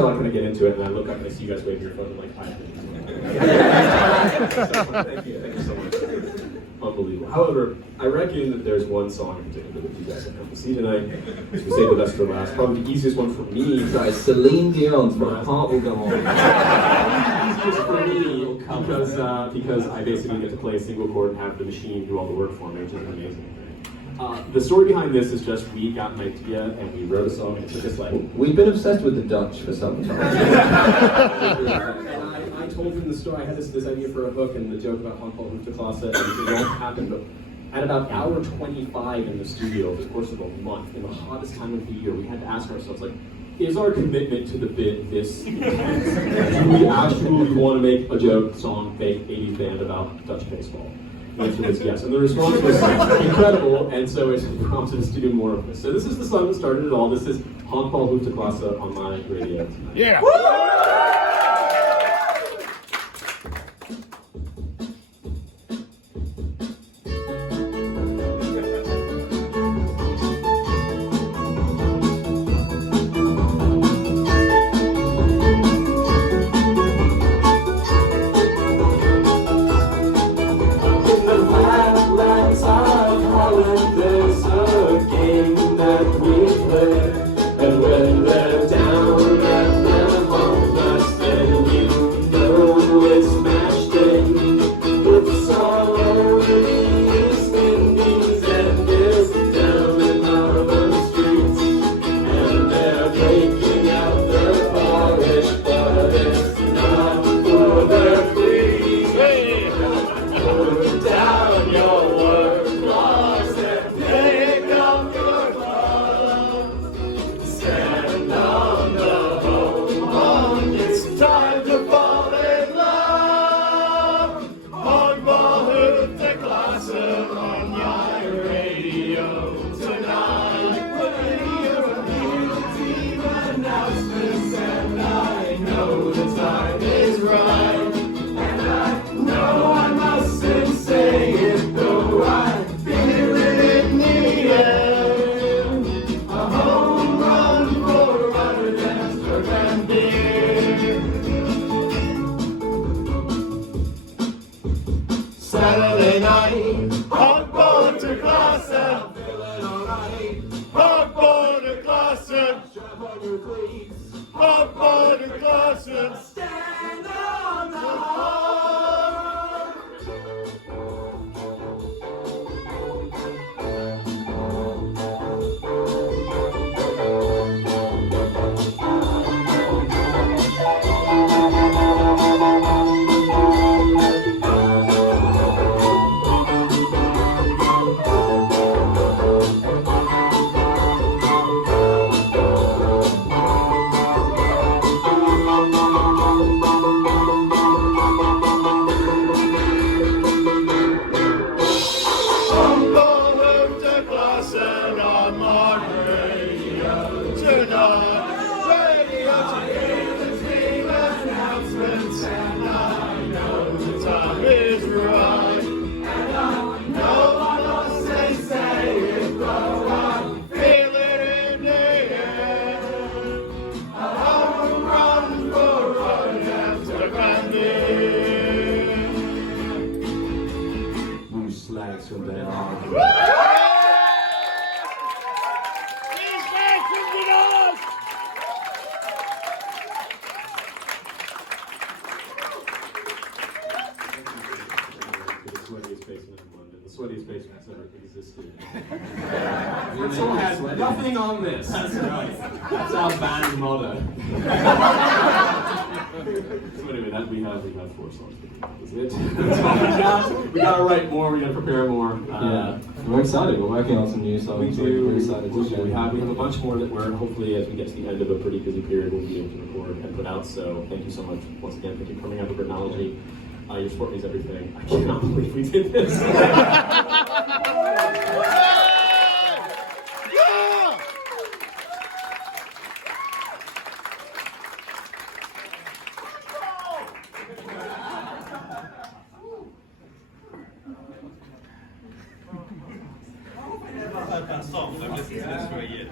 I'm not gonna get into it, and I look up and I see you guys waving your phone. I'm like, hi. Thank you so much. Unbelievable. However, I reckon that there's one song in particular that you guys have come to see tonight. As we say the best for last, probably the easiest one for me. Right, Celine Dion's My Heart Will Go On. Easiest for me because I basically get to play a single chord and have the machine do all the work for me, which is an amazing thing. The story behind this is just we got an idea and we wrote a song and it took us like... We've been obsessed with the Dutch for some time. And I told him the story. I had this idea for a book and the joke about Honk.avi and it won't happen, but at about hour 25 in the studio over the course of a month, in the hottest time of the year, we had to ask ourselves, like, is our commitment to the bit this intense? Do we actually want to make a joke, song, fake 80s band about Dutch baseball? The answer was yes, and the response was incredible, and so it prompted us to do more of this. So this is the song that started it all. This is Honk.avi on my radio tonight. Yeah! Saturday night, Honk.avi, feeling alright. Honk.avi, strap on your cleats. Honk.avi, stand on the horn. From there on. The sweatiest basement that's ever existed. Fritzl has nothing on this. That's right. That's our band motto. So anyway, we have 4 songs. That's it. We gotta write more. We gotta prepare more. Yeah, we're excited. We're working on some new songs. We're excited to share. We have a bunch more that we're hopefully, as we get to the end of a pretty busy period, we'll be able to record and put out. So thank you so much once again. Thank you for coming out for Technology. Your support means everything. I cannot believe we did this. that's Tom. I've listened to this for a year.